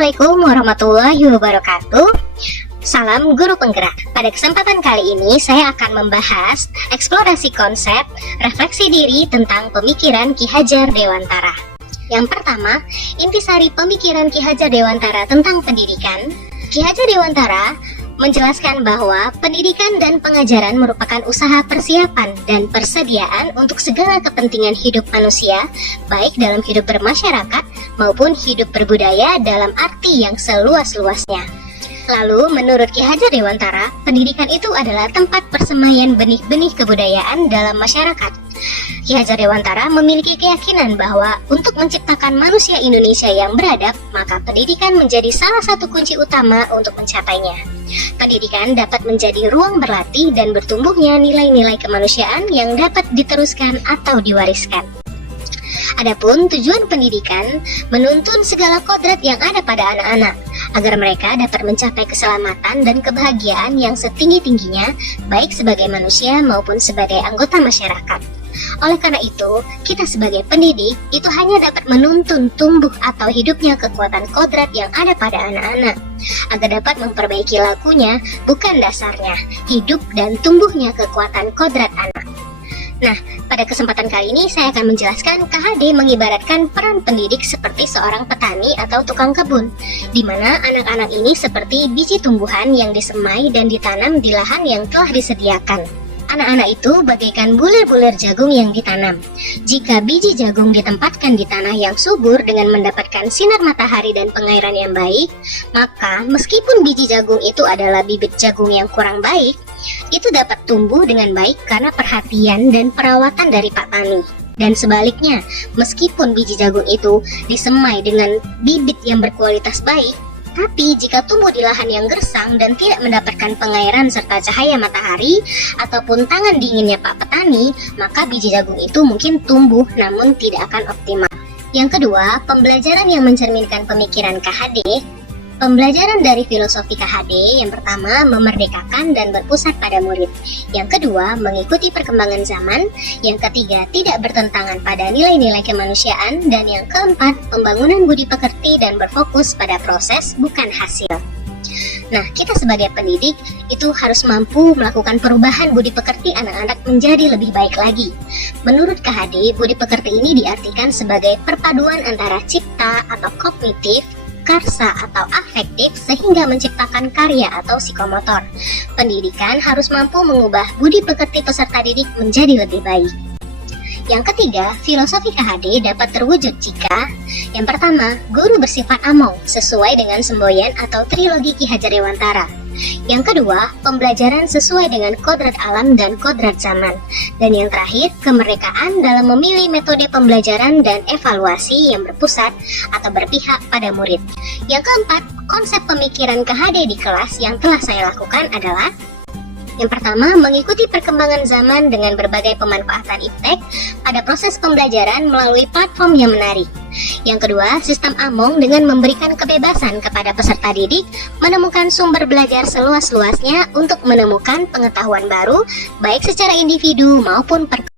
Assalamualaikum warahmatullahi wabarakatuh. Salam guru penggerak. Pada kesempatan kali ini saya akan membahas eksplorasi konsep refleksi diri tentang pemikiran Ki Hajar Dewantara. Yang pertama, intisari pemikiran Ki Hajar Dewantara tentang pendidikan. Ki Hajar Dewantara menjelaskan bahwa pendidikan dan pengajaran merupakan usaha persiapan dan persediaan untuk segala kepentingan hidup manusia, baik dalam hidup bermasyarakat maupun hidup berbudaya dalam arti yang seluas-luasnya. Lalu, menurut Ki Hajar Dewantara, pendidikan itu adalah tempat persemaian benih-benih kebudayaan dalam masyarakat. Ki Hajar Dewantara memiliki keyakinan bahwa untuk menciptakan manusia Indonesia yang beradab, maka pendidikan menjadi salah satu kunci utama untuk mencapainya. Pendidikan dapat menjadi ruang berlatih dan bertumbuhnya nilai-nilai kemanusiaan yang dapat diteruskan atau diwariskan. Adapun tujuan pendidikan menuntun segala kodrat yang ada pada anak-anak agar mereka dapat mencapai keselamatan dan kebahagiaan yang setinggi-tingginya, baik sebagai manusia maupun sebagai anggota masyarakat. Oleh karena itu, kita sebagai pendidik itu hanya dapat menuntun tumbuh atau hidupnya kekuatan kodrat yang ada pada anak-anak agar dapat memperbaiki lakunya, bukan dasarnya, hidup dan tumbuhnya kekuatan kodrat anak. Nah, pada kesempatan kali ini saya akan menjelaskan KHD mengibaratkan peran pendidik seperti seorang petani atau tukang kebun, di mana anak-anak ini seperti biji tumbuhan yang disemai dan ditanam di lahan yang telah disediakan. Anak-anak itu bagaikan bulir-bulir jagung yang ditanam. Jika biji jagung ditempatkan di tanah yang subur dengan mendapatkan sinar matahari dan pengairan yang baik, maka meskipun biji jagung itu adalah bibit jagung yang kurang baik, itu dapat tumbuh dengan baik karena perhatian dan perawatan dari Pak Tani. Dan sebaliknya, meskipun biji jagung itu disemai dengan bibit yang berkualitas baik, tapi jika tumbuh di lahan yang gersang dan tidak mendapatkan pengairan serta cahaya matahari ataupun tangan dinginnya Pak Petani, maka biji jagung itu mungkin tumbuh namun tidak akan optimal. Yang kedua, pembelajaran yang mencerminkan pemikiran KHD. Pembelajaran dari filosofi KHD yang pertama memerdekakan dan berpusat pada murid. Yang kedua, mengikuti perkembangan zaman. Yang ketiga, tidak bertentangan pada nilai-nilai kemanusiaan. Dan yang keempat, pembangunan budi pekerti dan berfokus pada proses bukan hasil. Nah, kita sebagai pendidik itu harus mampu melakukan perubahan budi pekerti anak-anak menjadi lebih baik lagi. Menurut KHD, budi pekerti ini diartikan sebagai perpaduan antara cipta atau kognitif, karsa atau afektif sehingga menciptakan karya atau psikomotor. Pendidikan harus mampu mengubah budi pekerti peserta didik menjadi lebih baik. Yang ketiga, filosofi KHD dapat terwujud jika yang pertama, guru bersifat among sesuai dengan semboyan atau trilogi Ki Hajar Dewantara. Yang kedua, pembelajaran sesuai dengan kodrat alam dan kodrat zaman. Dan yang terakhir, kemerdekaan dalam memilih metode pembelajaran dan evaluasi yang berpusat atau berpihak pada murid. Yang keempat, konsep pemikiran KHD di kelas yang telah saya lakukan adalah: yang pertama, mengikuti perkembangan zaman dengan berbagai pemanfaatan iptek pada proses pembelajaran melalui platform yang menarik. Yang kedua, sistem Among dengan memberikan kebebasan kepada peserta didik menemukan sumber belajar seluas-luasnya untuk menemukan pengetahuan baru, baik secara individu maupun per